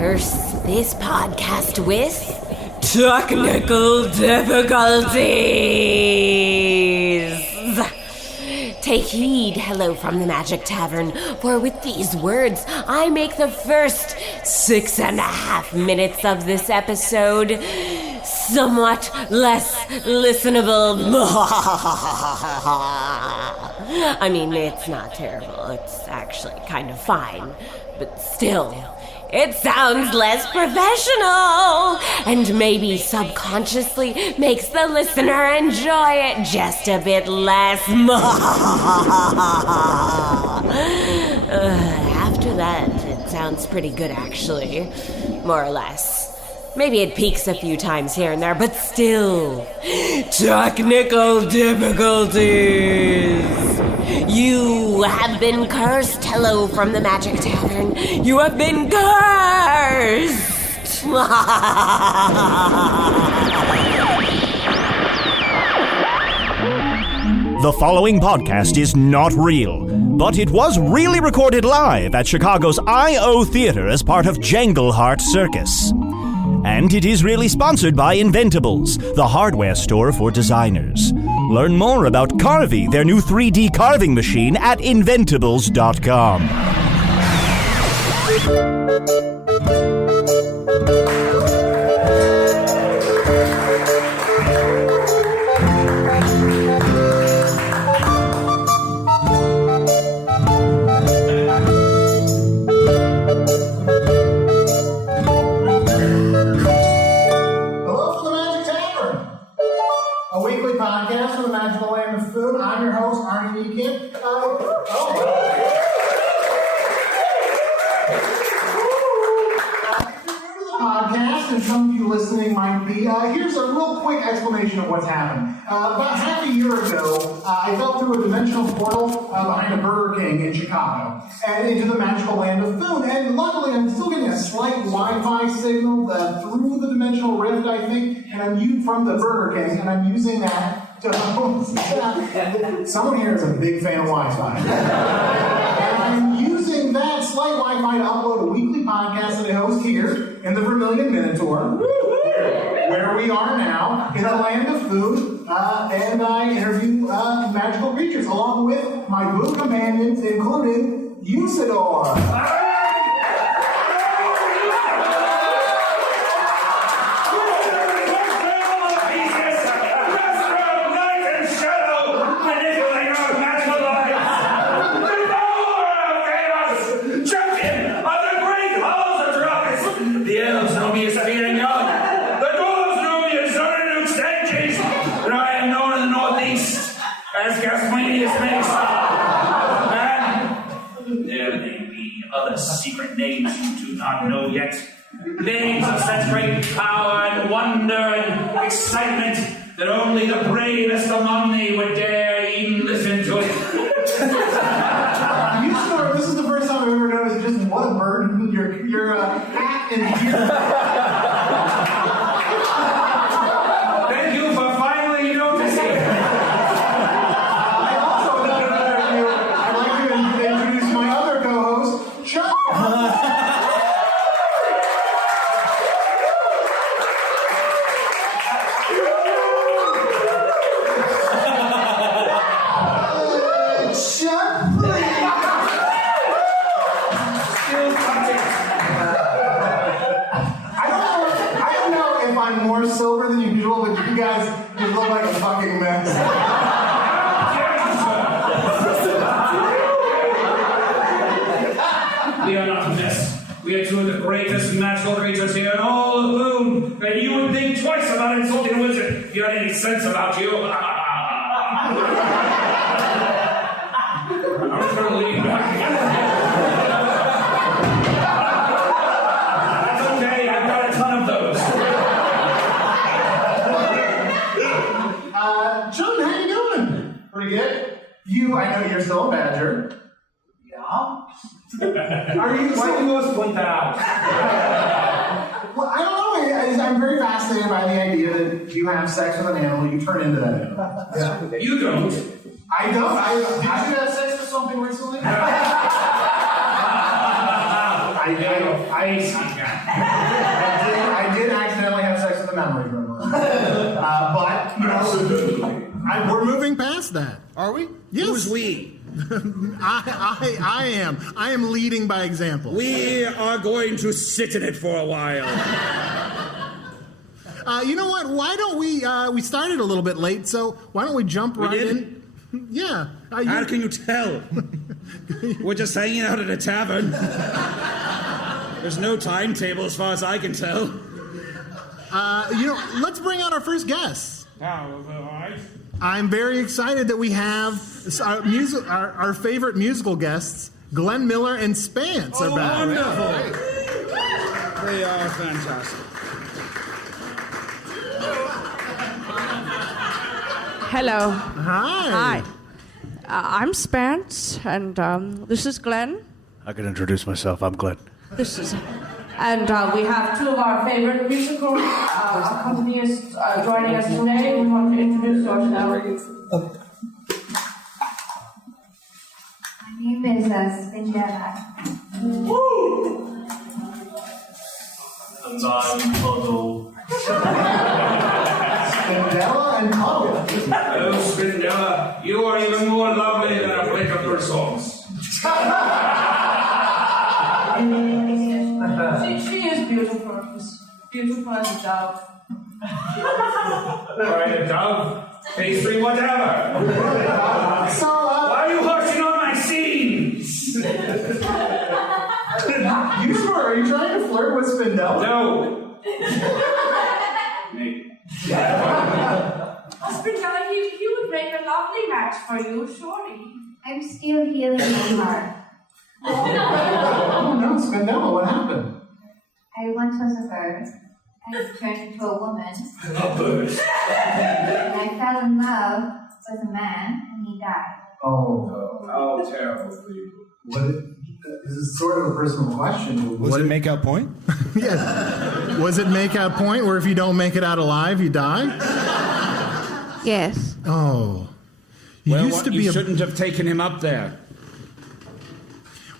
curse this podcast with technical difficulties. Take heed, hello from the Magic Tavern, for with these words I make the first 6.5 minutes of this episode somewhat less listenable. I mean, it's not terrible. It's actually kind of fine. But still, it sounds less professional and maybe subconsciously makes the listener enjoy it just a bit less. After that, it sounds pretty good, actually. More or less. Maybe it peaks a few times here and there, but still. Technical difficulties. You have been cursed. Hello from the Magic Tavern. You have been cursed. The following podcast is not real, but it was really recorded live at Chicago's I.O. Theater as part of Jangleheart Circus. And it is really sponsored by Inventables, the hardware store for designers. Learn more about Carvey, their new 3D carving machine, at inventables.com. Podcast from the magical land of food. I'm your host, Arnie Niekamp. Podcast, and some of you listening might be, here's a real quick explanation of what's happened. About half a year ago, I fell through a dimensional portal behind a Burger King in Chicago and into the magical land of food. And luckily, I'm still getting a slight Wi-Fi signal through the dimensional rift, I think, and I'm from the Burger King, and I'm using that to host. Someone here is a big fan of Wi-Fi. And I'm using that slight Wi-Fi to upload a weekly podcast that I host here in the Vermilion Minotaur, where we are now, in a land of food, and I interview magical creatures, along with my blue companions, including Usidore. Secret names you do not know yet. Names of such great power and wonder and excitement that only the bravest among me would dare even listen to it. Usidore, this is the first time I've ever noticed just what a bird with your hat and gear. Thank you for finally noticing. I also I'd like to introduce my other co-host, Chunt. More sober than usual, but you guys just look like a fucking mess. We are not a mess. We are two of the greatest magical creatures here in all of Boone, and you would think twice about insulting a wizard if you had any sense about you. I'm just going to lean back again. That's okay, I've got a ton of those. Chunt, how you doing? Pretty good. I know you're still a badger. Yeah? Are you? Why do you always point that out? Well, I don't know. I'm very fascinated by the idea that you have sex with an animal, you turn into that animal. Yeah. You don't. I don't. Did you have sex with something recently? I I did accidentally have sex with a memory gremlin. But, you know, we're moving past that. Are we? Yes. Who's we? I am. I am leading by example. We are going to sit in it for a while. You know what? Why don't we started a little bit late, so why don't we jump right in? Yeah. How can you tell? We're just hanging out at a tavern. There's no timetable as far as I can tell. You know, let's bring out our first guest. Oh, all right. I'm very excited that we have our favorite musical guests, Glenn Miller and Spants, are back. Wonderful. They are fantastic. Hello. Hi. Hi. I'm Spants, and this is Glenn. I can introduce myself. I'm Glenn. This is... And we have two of our favorite musical accompanists joining us today. We want to introduce ourselves. My name is Spindella. And I'm Puddle. Spindella and Puddle. Oh, Spindella, you are even more lovely than a plate of your sauce. She is beautiful. As beautiful as a dove. All right, a dove, pastry, whatever. So, Why are you horsing on my scene? are you trying to flirt with Spindella? No. Spindella, he would make a lovely match for you, surely. I'm still healing my heart. Oh no, Spindella, what happened? I once was a bird. I turned into a woman. A bird. And I fell in love with a man, and he died. Oh no. How terrible for you. This is sort of a personal question. Was it make out point? Yeah. Was it make out point where if you don't make it out alive, you die? Yes. Oh. You shouldn't have taken him up there.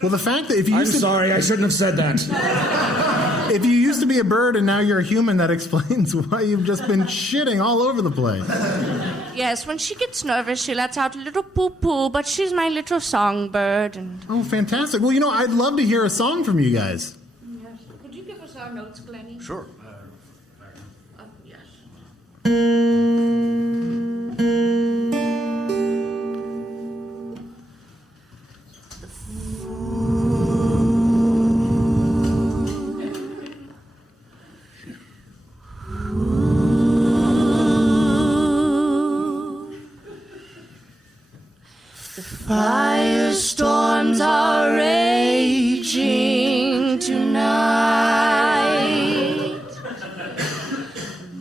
Well, the fact that if you I'm used to, sorry, I shouldn't have said that. if you used to be a bird and now you're a human, that explains why you've just been shitting all over the place. Yes, when she gets nervous, she lets out a little poo-poo, but she's my little songbird. And... Oh, fantastic. Well, you know, I'd love to hear a song from you guys. Yes. Could you give us our notes, Glennie? Sure. Yes. Firestorms are raging tonight,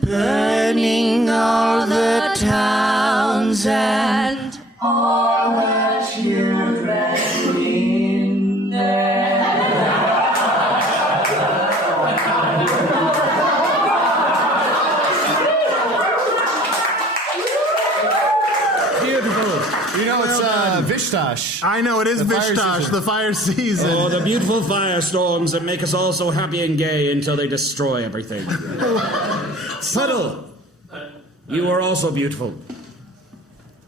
burning all the towns and all the children in there. Beautiful. You know, it's Vishtash. I know, it is The fire Vishtash, season. the fire season. Oh, the beautiful firestorms that make us all so happy and gay until they destroy everything. Puddle, you are also beautiful.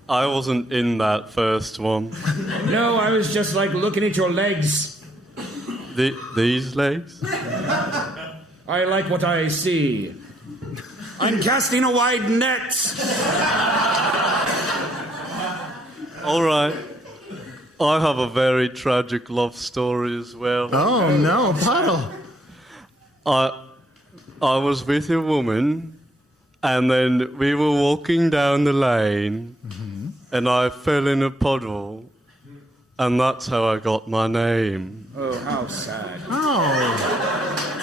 I wasn't in that first one. No, I was just like looking at your legs. These legs? I like what I see. I'm casting a wide net. All right. I have a very tragic love story as well. Oh, no, Puddle. I was with a woman, and then we were walking down the lane, and I fell in a puddle, and that's how I got my name. Oh, how sad. Oh.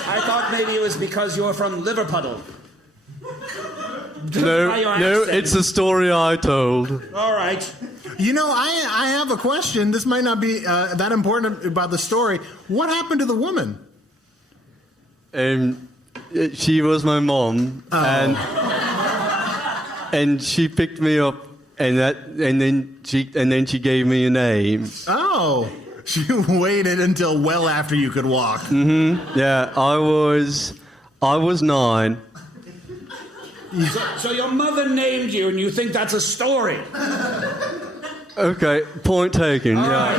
I thought maybe it was because you're from Liverpuddle. No, By your no, accent. it's a story I told. All right. You know, I have a question. This might not be that important about the story. What happened to the woman? She was my mom, and she picked me up, and then she gave me a name. Oh. You waited until well after you could walk. Yeah, I was 9. So your mother named you, and you think that's a story? Okay, point taken. All yeah. right.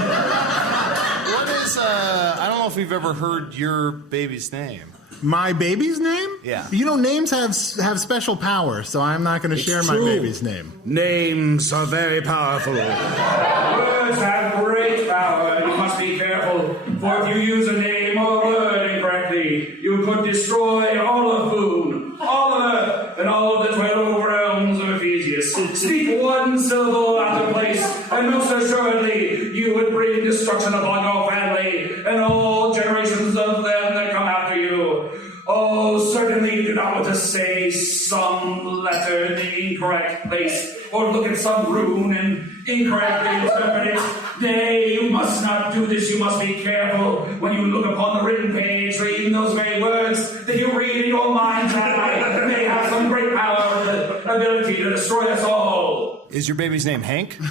What is, I don't know if we've ever heard your baby's name. My baby's name? Yeah. You know, names have special power, so I'm not going to share my baby's name. Names are very powerful. Words have great power. You must be careful, for if you use a name or word incorrectly, you could destroy all of Boone, all of Earth, and all of the 12 realms of Ephesius. Speak one syllable out of place, and most assuredly you would bring destruction upon your family and all generations of them that come after you. Oh, certainly you do not want to say some letter in the incorrect place, or look at some rune and incorrectly interpret it. Nay, you must not do this. You must be careful when you look upon the written page, reading those very words that you read in your mind's eye. They have some great power and the ability to destroy us all. Is your baby's name Hank? No,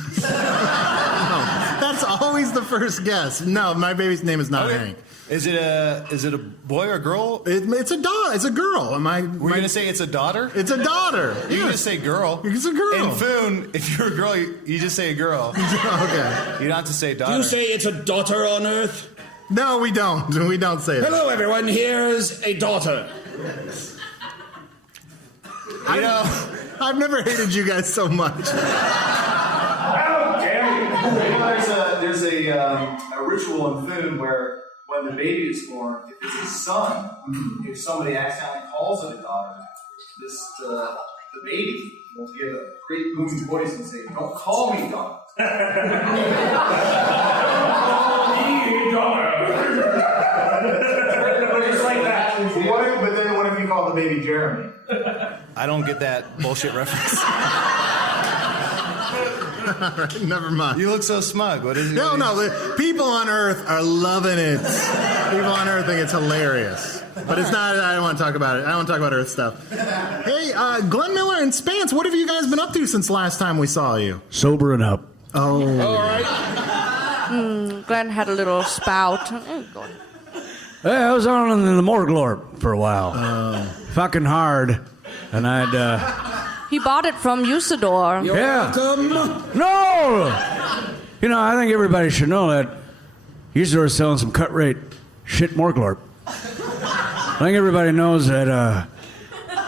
that's always the first guess. No, my baby's name is not Hank. Is it a boy or a girl? It's a dog. It's a girl. We're going to say it's a daughter? It's a daughter. You can just say girl. It's a girl. And Foon, if you're a girl, you just say a girl. Okay. You don't have to say daughter. Do you say it's a daughter on Earth? No, we don't. We don't say that. Hello, everyone. Here's a daughter. You know, I've never hated you guys so much. How dare you? There's a ritual in Foon where when the baby is born, if it's a son, if somebody accidentally calls it a daughter, the baby will give a great booming voice and say, "Don't call me daughter." Call me daughter. Just like that. But then what if you call the baby Jeremy? I don't get that bullshit reference. All right, never mind. You look so smug. What is it? No, the people on Earth are loving it. People on Earth think it's hilarious. But it's not, I don't want to talk about it. I don't want to talk about Earth stuff. Hey, Glenn Miller and Spants, what have you guys been up to since last time we saw you? Sobering up. Oh. All right. Glenn had a little spout. Yeah, I was on in the Morglorp for a while. Fucking hard. And I'd, He bought it from Usidore. You're welcome. No! You know, I think everybody should know that Usidore's selling some cut rate shit Morglorp. I think everybody knows that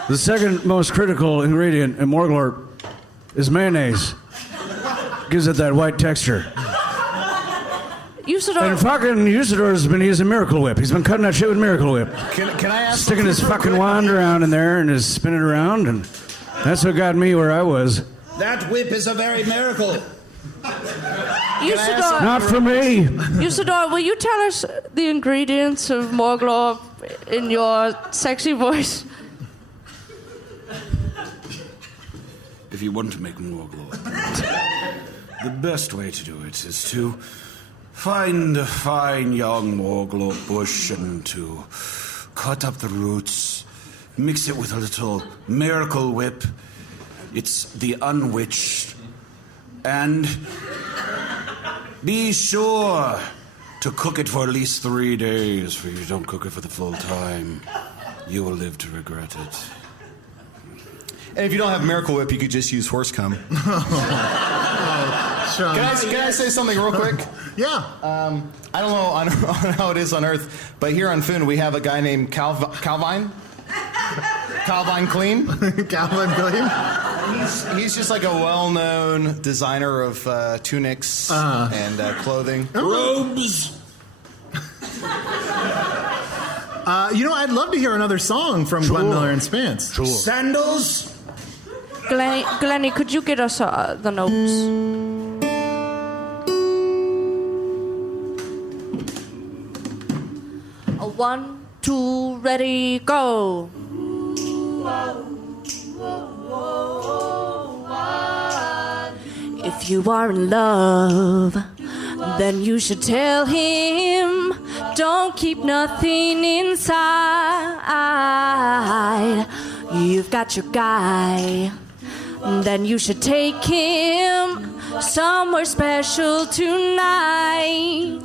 the second most critical ingredient in Morglorp is mayonnaise. Gives it that white texture. Usidore. And fucking Usidore's been using Miracle Whip. He's been cutting that shit with Miracle Whip. Can I ask? Sticking his fucking wand around in there and is spinning around, and that's what got me where I was. That whip is a very miracle. Usidore. Not for me. Usidore, will you tell us the ingredients of Morglorp in your sexy voice? If you want to make Morglorp, the best way to do it is to find a fine young Morglorp bush and to cut up the roots, mix it with a little Miracle Whip. It's the unwitched. And be sure to cook it for at least 3 days, for you don't cook it for the full time. You will live to regret it. And if you don't have Miracle Whip, you could just use horse cum. Sean. Can I say something real quick? Yeah. I don't know how it is on Earth, but here on Foon we have a guy named Calvin. Calvin Clean. Calvin Clean. He's just like a well-known designer of tunics and clothing. Robes. You know, I'd love to hear another song from Glenn Miller and Spants. Sure. Sandals. Glenny, could you get us the notes? A 1, 2, ready, go. If you are in love, then you should tell him. Don't keep nothing inside. You've got your guy, then you should take him somewhere special tonight.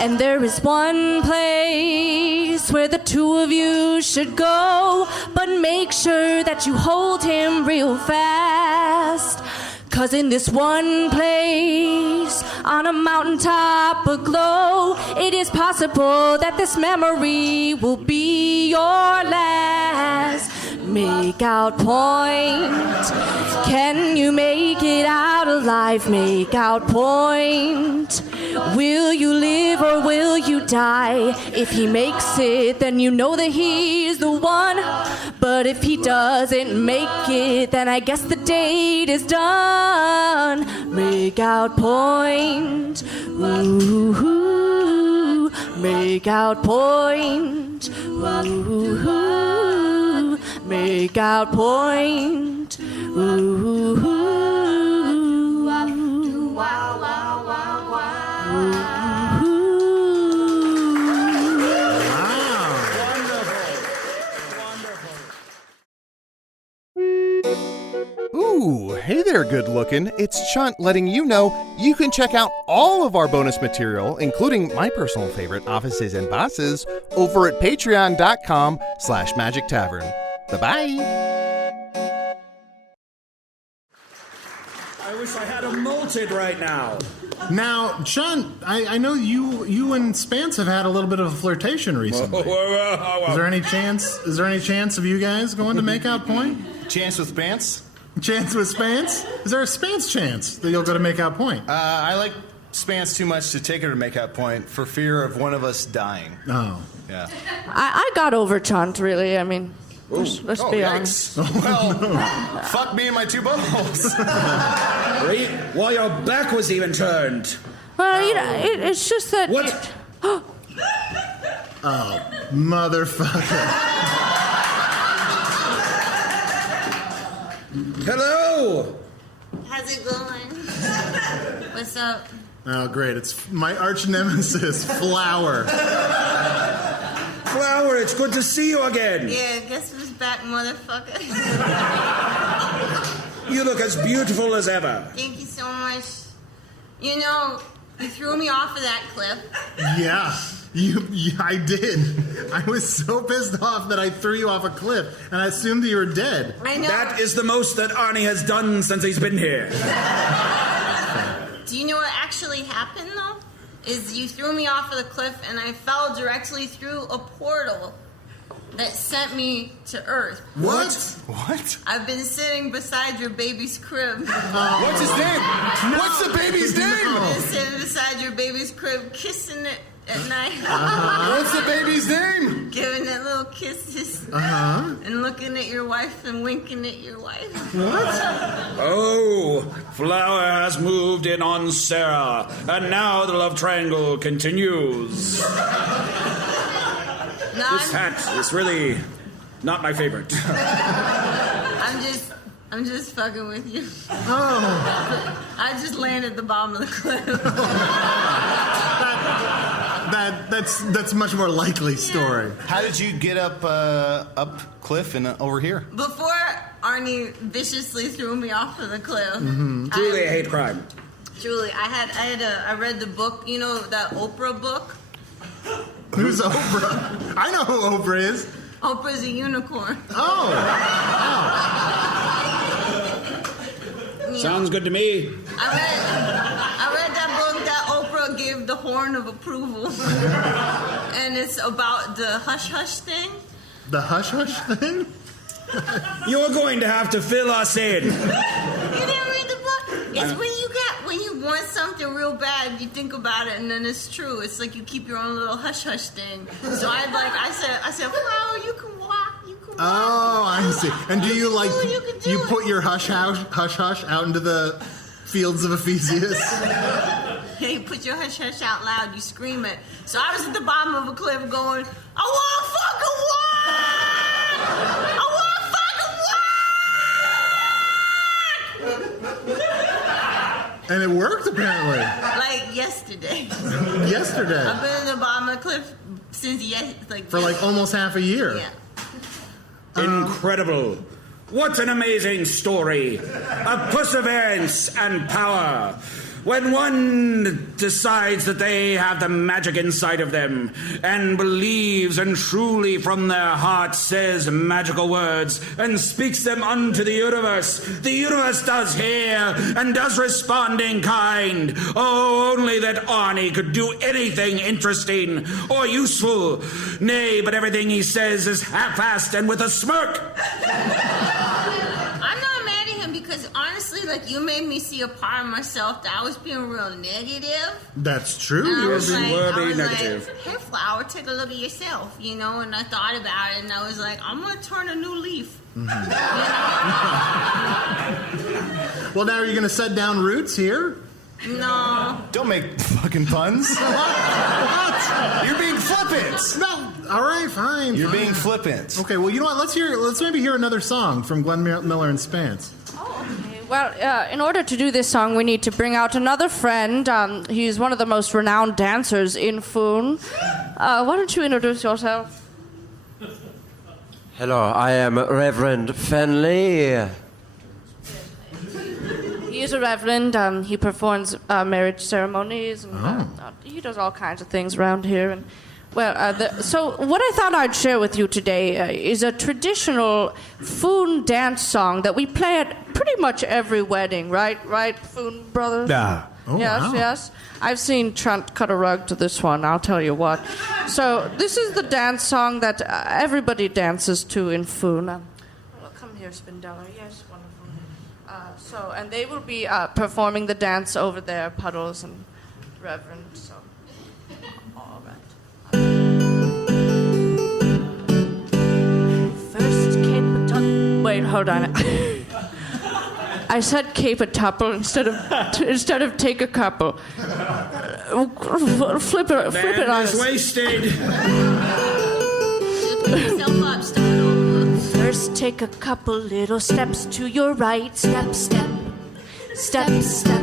And there is one place where the two of you should go, but make sure that you hold him real fast. 'Cause in this one place, on a mountaintop aglow, it is possible that this memory will be your last. Make out point. Can you make it out alive? Make out point. Will you live or will you die? If he makes it, then you know that he's the one. But if he doesn't make it, then I guess the date is done. Make out point. Ooh, make out point. Ooh, make out point. Ooh, wow, wow, wow, wow. Ooh, hey there, good looking. It's Chunt letting you know you can check out all of our bonus material, including my personal favorite, Offices and Bosses, over at patreon.com/Magic Tavern. Bye-bye. I wish I had a molted right now. Now, Chunt, I know you and Spants have had a little bit of a flirtation recently. Whoa. Is there any chance of you guys going to make out point? Chance with Spants? Chance with Spants? Is there a Spants chance that you'll go to make out point? I like Spants too much to take her to make out point for fear of one of us dying. Oh. Yeah. I got over Chunt, really. I mean, let's be honest. Well, fuck me and my two buttholes. Breit, while your back was even turned. Well, you know, it's just that... What? Oh, motherfucker. Hello! How's it going? What's up? Oh, great. It's my arch nemesis, Flower. Flower, it's good to see you again. Yeah, guess who's back, motherfucker? You look as beautiful as ever. Thank you so much. You know, you threw me off of that cliff. Yeah, I did. I was so pissed off that I threw you off a cliff, and I assumed that you were dead. I know. That is the most that Arnie has done since he's been here. Do you know what actually happened, though? Is you threw me off of the cliff, and I fell directly through a portal that sent me to Earth. What? I've been sitting beside your baby's crib. What's his name? No. What's the baby's name? I've been sitting beside your baby's crib, kissing it at night. What's the baby's name? Giving it little kisses. And looking at your wife and winking at your wife. What? Oh, Flower has moved in on Sarah, and now the love triangle continues. This hat is really not my favorite. I'm just fucking with you. Oh. I just landed at the bottom of the cliff. That's much more likely story. How did you get up cliff and over here? Before Arnie viciously threw me off of the cliff. Mm-hmm. Truly, I hate crime. Truly, I read the book. You know that Oprah book. Who's Oprah? I know who Oprah is. Oprah's a unicorn. Oh. Sounds good to me. I read that book that Oprah gave the horn of approval. And it's about the hush-hush thing. The hush-hush thing? You're going to have to fill us in. You didn't read the book? It's when you want something real bad, you think about it, and then it's true. It's like you keep your own little hush-hush thing. So I said, Flower, you can walk. Oh, I see. And do you you put your hush out into the fields of Ephesius? Yeah, you put your hush hush out loud, you scream it. So I was at the bottom of a cliff going, I want to fucking walk! I want to fucking walk! And it worked, apparently. Like yesterday. Yesterday. I've been at the bottom of the cliff since for like almost half a year. Yeah. Incredible. What an amazing story of perseverance and power. When one decides that they have the magic inside of them and believes and truly from their heart says magical words and speaks them unto the universe does hear and does respond in kind. Oh, only that Arnie could do anything interesting or useful. Nay, but everything he says is half-assed and with a smirk. I'm not mad at him because honestly, like, you made me see a part of myself that I was being real negative. That's true. And You I were was being like, negative. Hey, Flower, take a look at yourself, you know? And I thought about it, and I was like, I'm going to turn a new leaf. Well, now are you going to set down roots here? No. Don't make fucking puns. What? You're being flippant. No. All right, fine. You're fine. being flippant. Okay, well, you know what? Let's maybe hear another song from Glenn Miller and Spants. Well, in order to do this song, we need to bring out another friend. He's one of the most renowned dancers in Foon. Why don't you introduce yourself? Hello, I am Reverend Fenley. He is a reverend. He performs marriage ceremonies. And, he does all kinds of things around here. And so what I thought I'd share with you today is a traditional Foon dance song that we play at pretty much every wedding, right? Right, Foon brothers? Yeah. Oh, yes, wow. yes. I've seen Chunt cut a rug to this one, I'll tell you what. So this is the dance song that everybody dances to in Foon. Come here, Spindella. Yes, wonderful. And they will be performing the dance over there, Puddles and Reverend. So, all right. First, wait, hold on. I said cape a tuple instead of take a couple. Flip it on Is us. wasted. First, take a couple little steps to your right. Step, step, step, step.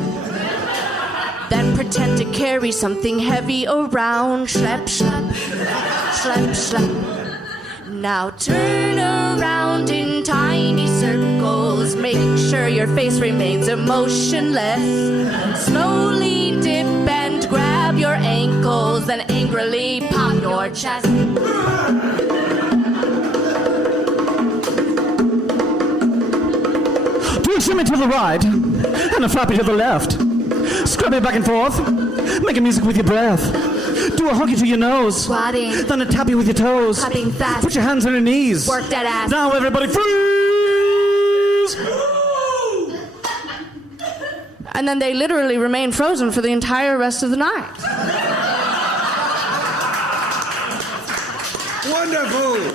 Then pretend to carry something heavy around. Schlep, schlep, schlep, schlep. Now turn around in tiny circles. Make sure your face remains emotionless. Slowly dip and grab your ankles. Then angrily pop your chest. Do a shimmy to the right and a flappy to the left. Scrub it back and forth. Make a music with your breath. Do a honky to your nose. Squatting. Then a tappy with your toes. Hopping fast. Put your hands on your knees. Work that ass. Now everybody freeze! And then they literally remain frozen for the entire rest of the night. Wonderful!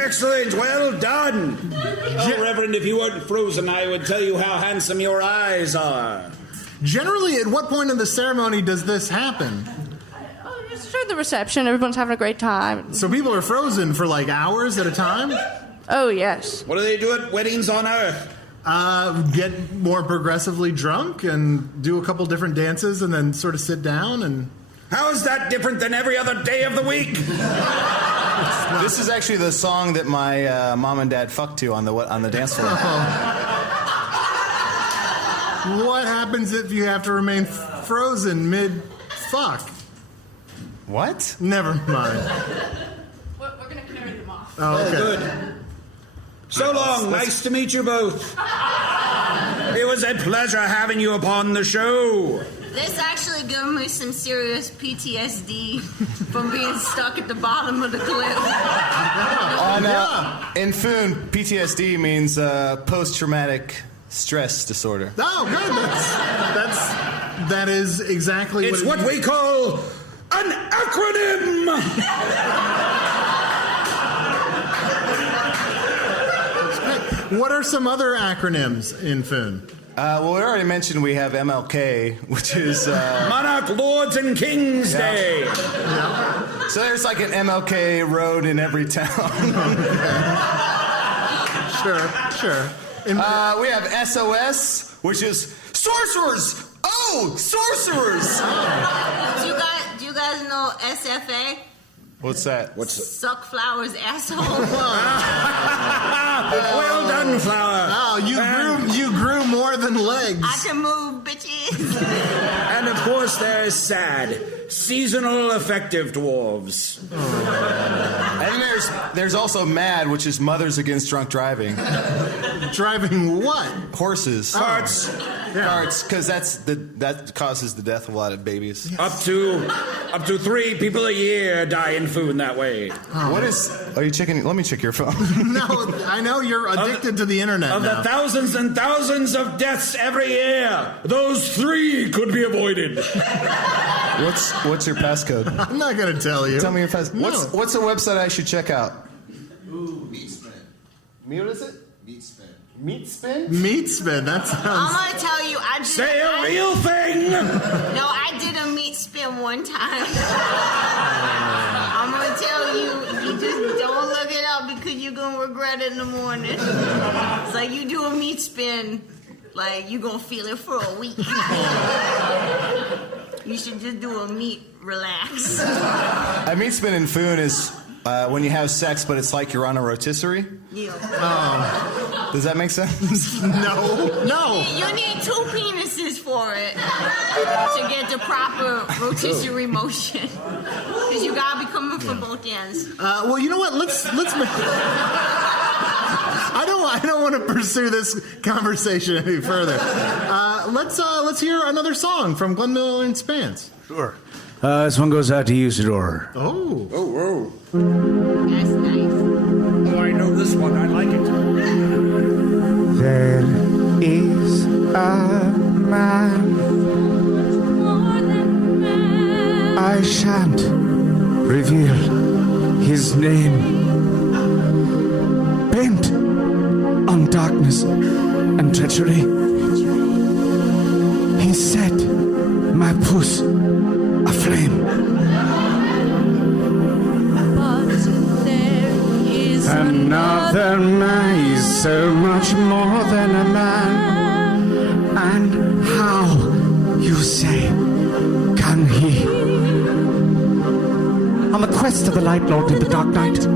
Excellent, well done. Oh, Reverend, if you weren't frozen, I would tell you how handsome your eyes are. Generally, at what point in the ceremony does this happen? It's during the reception. Everyone's having a great time. So people are frozen for like hours at a time? Oh, yes. What do they do at weddings on Earth? Get more progressively drunk and do a couple different dances and then sort of sit down and... How is that different than every other day of the week? This is actually the song that my mom and dad fucked to on the dance floor. What happens if you have to remain frozen mid-fuck? What? Never mind. We're going to carry them off. Oh, okay. Good. So long. Nice to meet you both. It was a pleasure having you upon the show. This actually gave me some serious PTSD from being stuck at the bottom of the cliff. In Foon, PTSD means post-traumatic stress disorder. Oh, good. That is exactly it's what we call an acronym. What are some other acronyms in Foon? Well, we already mentioned we have MLK, which is... Monarch Lords and Kings Day. Yeah. So there's like an MLK road in every town. Sure. We have SOS, which is sorcerers. Oh, sorcerers. Do you guys know SFA? What's that? Suck Flower's asshole. Well done, Flower. Oh, you grew more than legs. I can move, bitches. And of course, there's Sad, seasonal effective dwarves. And there's also Mad, which is Mothers Against Drunk Driving. Driving what? Horses. Carts. Carts, because that causes the death of a lot of babies. Up to 3 people a year die in food that way. What is? Are you checking? Let me check your phone. No, I know you're addicted to the internet. Of now. the thousands and thousands of deaths every year, those 3 could be avoided. What's your passcode? I'm not gonna tell you. Tell me your passcode. No. What's a website I should check out? Ooh, Meat Spin. What is it? Meat Spin. Meat Spin? Meat Spin. That sounds. I'm gonna tell you, I did. Say a real thing. No, I did a meat spin one time. I'm gonna tell you, you just don't look it up because you're gonna regret it in the morning. It's like you do a meat spin, like you're gonna feel it for a week. You should just do a meat relax. A meat spin in Foon is when you have sex, but it's like you're on a rotisserie. Yeah. Does that make sense? No. You need 2 penises for it to get the proper rotisserie motion. Because you gotta be coming from both ends. Well, you know what? Let's make. I don't want to pursue this conversation any further. Let's hear another song from Glenn Miller and Spants. Sure. This one goes out to Usidore. Oh. Oh. That's nice. Oh, I know this one. I like it. There is a man. I shan't reveal his name. Bent on darkness and treachery. He set my puss aflame. But there is Another man is so much more than a man. And how, you say, can he? On the quest of the Light Lord in the Dark Night.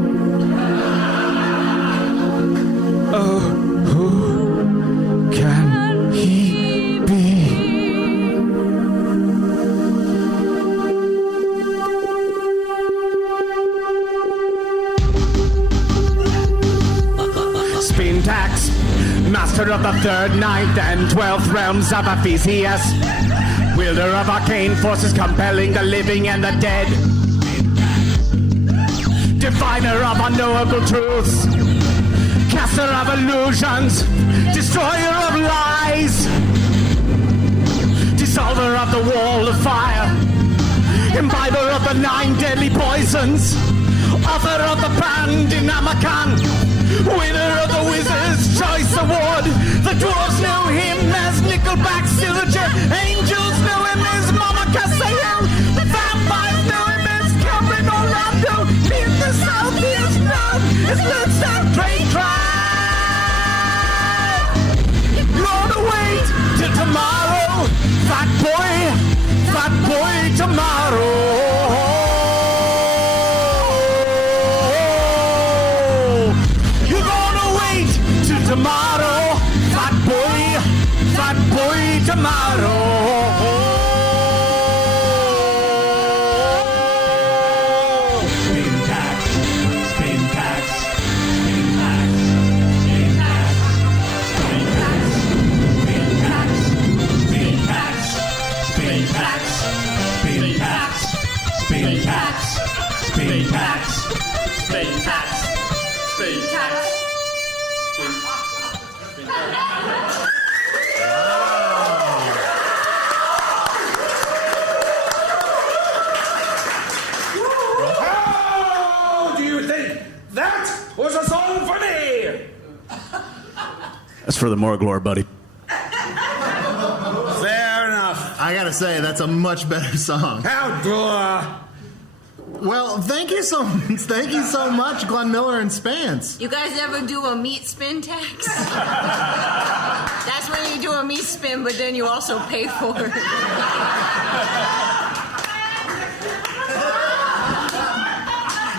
Oh, who can he be? Spintax, master of the 3rd, 9th, and 12th realms of Ephesius, wielder of arcane forces compelling the living and the dead, diviner of unknowable truths, caster of illusions, destroyer of lies, dissolver of the wall of fire, imbiber of the 9 deadly poisons, author of the Pandinamakan, winner of the Wizard's Choice Award. The dwarves knew him as Nickelback Silver. Angels knew him as Mama Casael. The vampires knew him as Cameron Orlando. In the South he is known as Bloodstone Train Drive. You're to wait till tomorrow, fat boy, tomorrow. Tomorrow, fat boy, tomorrow. Spin tax, spin tax, spin tax, spin tax, spin tax, spin tax, spin tax, spin tax, spin tax, spin tax, spin tax, spin tax. How do you think that was a song for me? That's for the Morglore, buddy. Fair enough. I gotta say, that's a much better song. Outdoor. Well, thank you so much, Glenn Miller and Spants. You guys ever do a meat spin tax? That's when you do a meat spin, but then you also pay for it.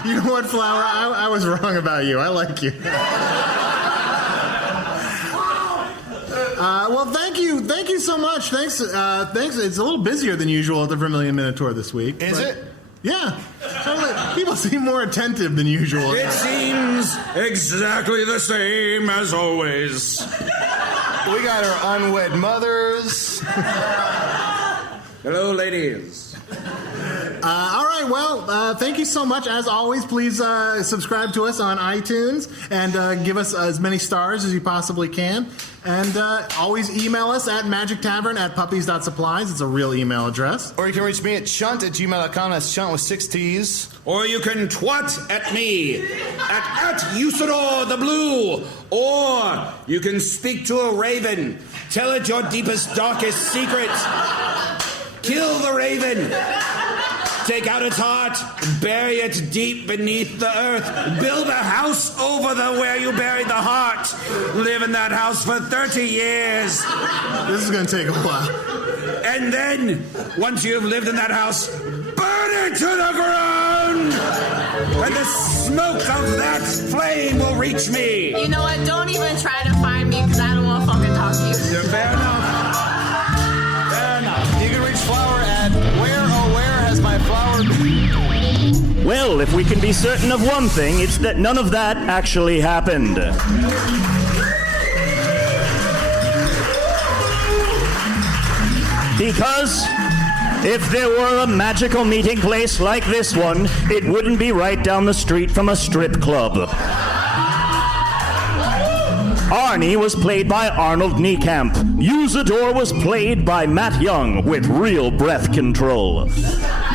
You know what, Flower? I was wrong about you. I like you. Well, thank you so much. Thanks. It's a little busier than usual at the Vermilion Minotaur this week. Is it? Yeah. People seem more attentive than usual. It seems exactly the same as always. We got our unwed mothers. Hello, ladies. All right, well, thank you so much. As always, please subscribe to us on iTunes and give us as many stars as you possibly can. And always email us at magictavern@puppies.supplies. It's a real email address. Or you can reach me at chunt@gmail.com. That's Chunt with 6 T's. Or you can twat at me at Usidore the Blue. Or you can speak to a raven. Tell it your deepest, darkest secret. Kill the raven. Take out its heart, bury it deep beneath the earth. Build a house over where you buried the heart. Live in that house for 30 years. This is going to take a while. And then, once you've lived in that house, burn it to the ground! And the smoke of that flame will reach me. You know what? Don't even try to find me because I don't want to fucking talk to you. Yeah, fair enough. Fair enough. You can reach Flower at where has my flower been? Well, if we can be certain of one thing, it's that none of that actually happened. Because if there were a magical meeting place like this one, it wouldn't be right down the street from a strip club. Arnie was played by Arnold Niekamp. Usidore was played by Matt Young with real breath control.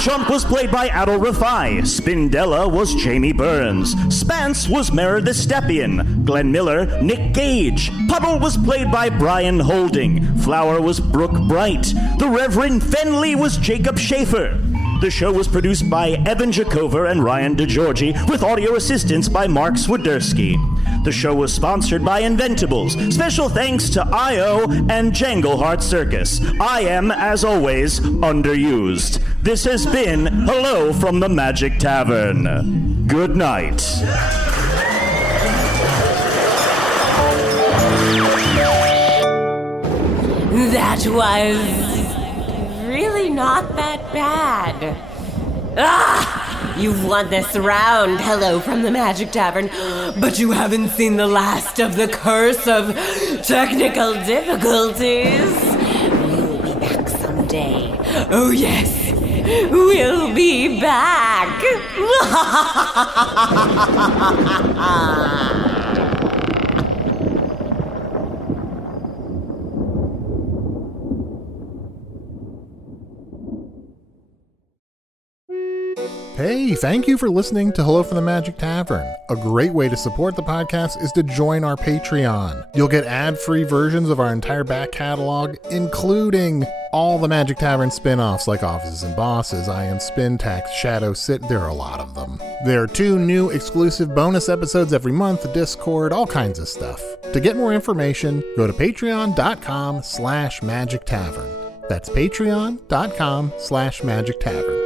Chunt was played by Adal Rifai. Spindella was Jamie Burns. Spants was Meridith Stepien. Glenn Miller, Nick Gage. Puddle was played by Brian Holden. Flower was Brooke Breit. The Reverend Fenley was Jacob Schaeffer. The show was produced by Evan Jacover and Ryan DiGiorgi, with audio assistance by Mark Swiderski. The show was sponsored by Inventables. Special thanks to I.O. and Jangleheart Circus. I am, as always, underused. This has been Hello from the Magic Tavern. Good night. That was really not that bad. You've won this round, Hello from the Magic Tavern, but you haven't seen the last of the curse of technical difficulties. We'll be back someday. Oh yes, we'll be back. Hey, thank you for listening to Hello from the Magic Tavern. A great way to support the podcast is to join our Patreon. You'll get ad-free versions of our entire back catalog, including all the Magic Tavern spin-offs like Offices and Bosses, I Am Spin, Tax, Shadow, Sit. There are a lot of them. There are 2 new exclusive bonus episodes every month, Discord, all kinds of stuff. To get more information, go to patreon.com/Magic Tavern. That's patreon.com/Magic Tavern.